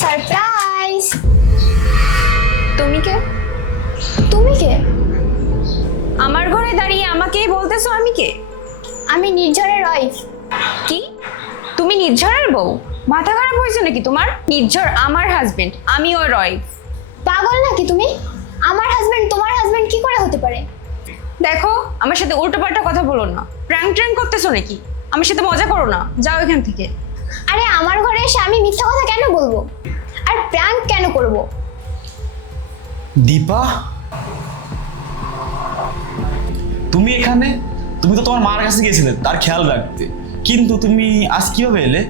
Surprise তুমি কে? তুমি কে? আমার ঘরে দাঁড়িয়ে আমাকেই বলতেছো আমি কে? আমি নির্ঝরের ওয়াইফ কি? তুমি নির্ঝরের বউ? মাথা খারাপ হয়েছে নাকি তোমার? নির্ঝর আমার হাজবেন্ড আমি ওর ওয়াইফ পাগল নাকি তুমি? আমার হাজবেন্ড তোমার হাজবেন্ড কি করে হতে পারে? দেখো আমার সাথে উল্টোপাল্টা কথা বলো না। প্র্যাঙ্ক ট্র্যাঙ্ক করতেছো নাকি? আমার সাথে মজা করো না। যাও এখান থেকে। আরে আমার ঘরে এসে আমি মিথ্যা কথা কেন বলব? আর প্র্যাঙ্ক কেন করব? দীপা? তুমি এখানে? তুমি তো তোমার মার কাছে গিয়েছিলে তার খেয়াল রাখতে। কিন্তু তুমি আজ কীভাবে এলে?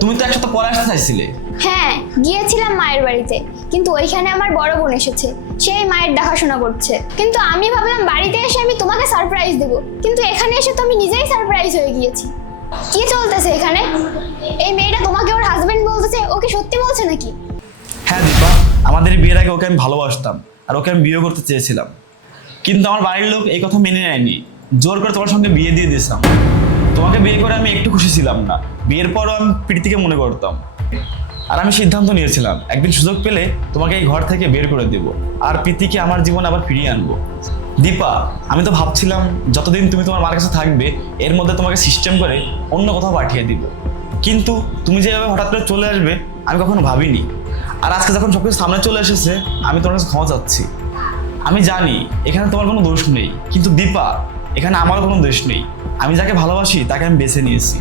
তুমি তো একসাথে পরে আসতে চাইছিলে। হ্যাঁ গিয়েছিলাম মায়ের বাড়িতে। কিন্তু ওইখানে আমার বড় বোন এসেছে। সেই মায়ের দেখাশোনা করছে। কিন্তু আমি ভাবলাম বাড়িতে এসে আমি তোমাকে সারপ্রাইজ দেবো। কিন্তু এখানে এসে তো আমি নিজেই সারপ্রাইজ হয়ে গিয়েছি। কি চলতেছে এখানে? এই মেয়েটা তোমাকে ওর হাজবেন্ড বলতেছে ওকে সত্যি বলছে নাকি? হ্যাঁ দীপা, আমাদের বিয়ের আগে ওকে আমি ভালোবাসতাম আর ওকে আমি বিয়ে করতে চেয়েছিলাম। কিন্তু আমার বাড়ির লোক এই কথা মেনে নেয়নি। জোর করে তোমার সঙ্গে বিয়ে দিয়ে দিয়েছিলাম। তোমাকে বিয়ে করে আমি একটু খুশি ছিলাম না। বিয়ের পরও আমি প্রীতিকে মনে করতাম। আর আমি সিদ্ধান্ত নিয়েছিলাম, একদিন সুযোগ পেলে তোমাকে এই ঘর থেকে বের করে দেব। আর প্রীতিকে আমার জীবনে আবার ফিরিয়ে আনব। দীপা, আমি তো ভাবছিলাম যতদিন তুমি তোমার মার কাছে থাকবে, এর মধ্যে তোমাকে সিস্টেম করে অন্য কোথাও পাঠিয়ে দিব। কিন্তু তুমি যেভাবে হঠাৎ করে চলে আসবে, আমি কখনো ভাবিনি। আর আজকে যখন সবকিছু সামনে চলে এসেছে, আমি তোমার কাছে ক্ষমা চাচ্ছি। আমি জানি, এখানে তোমার কোনো দোষ নেই। কিন্তু দীপা, এখানে আমার কোনো দোষ নেই। আমি যাকে ভালোবাসি, তাকে আমি বেছে নিয়েছি।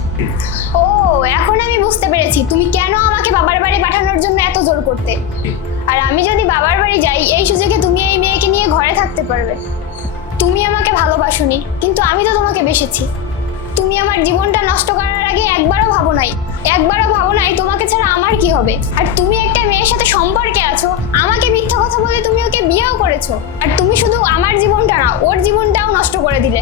ও, এখন আমি বুঝতে পেরেছি। তুমি কেন আমাকে বাবার বাড়ি পাঠানোর জন্য এত জোর করতে? আর আমি যদি বাবার বাড়ি যাই, এই সুযোগে তুমি এই মেয়েকে থাকতে পারবে। তুমি আমাকে ভালোবাসোনি, কিন্তু আমি তো তোমাকে বেসেছি। তুমি আমার জীবনটা নষ্ট করার আগে একবারও ভাবো নাই। একবারও ভাবো নাই তোমাকে ছাড়া আমার কি হবে? আর তুমি একটা মেয়ের সাথে সম্পর্কে আছো, আমাকে মিথ্যা কথা বলে তুমি ওকে বিয়েও করেছ। আর তুমি শুধু আমার জীবনটা না, ওর জীবনটাও নষ্ট করে দিলে।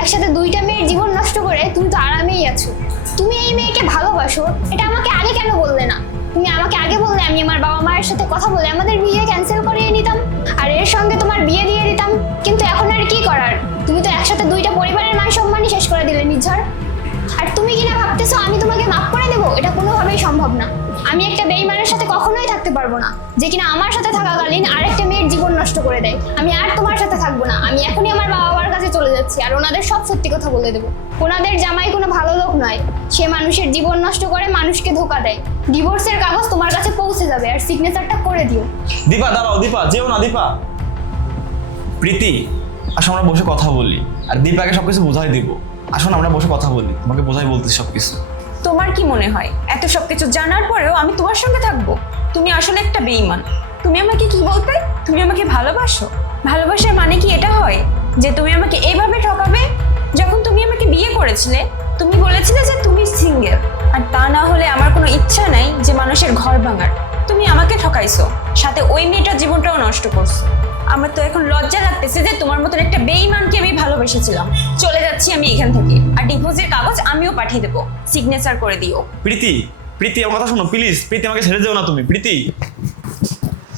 একসাথে দুইটা মেয়ের জীবন নষ্ট করে তুমি তো আরামেই আছো। তুমি এই মেয়েকে ভালোবাসো, এটা আমাকে আগে কেন বললে না? তুমি আমাকে আগে বললে আমি আমার বাবা মায়ের সাথে কথা বলে আমাদের আর তুমি ভাবতেছো, আমি তোমাকে মাফ করে দেবো? এটা কোনোভাবেই সম্ভব না। আমি একটা বেইমানের সাথে কখনোই থাকতে পারব না, যে কিনা আমার সাথে থাকাকালীন আরেকটা মেয়ের জীবন নষ্ট করে দেয়। আমি আর তোমার সাথে থাকব না, আমি এখনই আমার বাবা কাছে চলে যাচ্ছি, আর ওনাদের সব সত্যি কথা বলে দেবো। ওনাদের জামাই কোনো ভালো লোক নয়, সে মানুষের জীবন নষ্ট করে মানুষকে ধোকা দেয়। ডিভোর্সের কাগজ তোমার কাছে পৌঁছে যাবে, আর সিগনেচারটা করে দিও। দীপা, দাঁড়াও, দীপা, যেও না, দীপা। প্রীতি, আসো, আমরা বসে কথা বলি, আর দীপাকে সবকিছু বোঝাই দিব। আসুন, আমরা বসে কথা বলি। তোমাকে বোঝাই বলতেছি সবকিছু। তোমার কি মনে হয়? এত সবকিছু জানার পরেও আমি তোমার সঙ্গে থাকব? তুমি আসলে একটা বেইমান তুমি আমাকে কি বলতে? তুমি আমাকে ভালোবাসো? ভালোবাসার মানে কি এটা হয়? যে তুমি আমাকে এইভাবে ঠকাবে? যখন তুমি আমাকে বিয়ে করেছিলে, তুমি বলেছিলে যে তুমি সিঙ্গেল। আর তা না হলে আমার কোনো ইচ্ছা নাই যে মানুষের ঘর ভাঙার। তুমি আমাকে ঠকাইছো। সাথে ওই মেয়েটার জীবনটাও নষ্ট করছ। আমার তো এখন লজ্জা লাগতেছে যে তোমার মতন একটা বেইমানকে আমি ভালোবেসেছিলাম। চলে যাচ্ছি আমি এখান থেকে। আর ডিভোর্সের কাগজ আমিও পাঠিয়ে দেবো। সিগনেচার করে দিও। প্রীতি প্রীতি, আমার কথা শোনো প্লিজ প্রীতি আমাকে ছেড়ে দেও না তুমি, প্রীতি।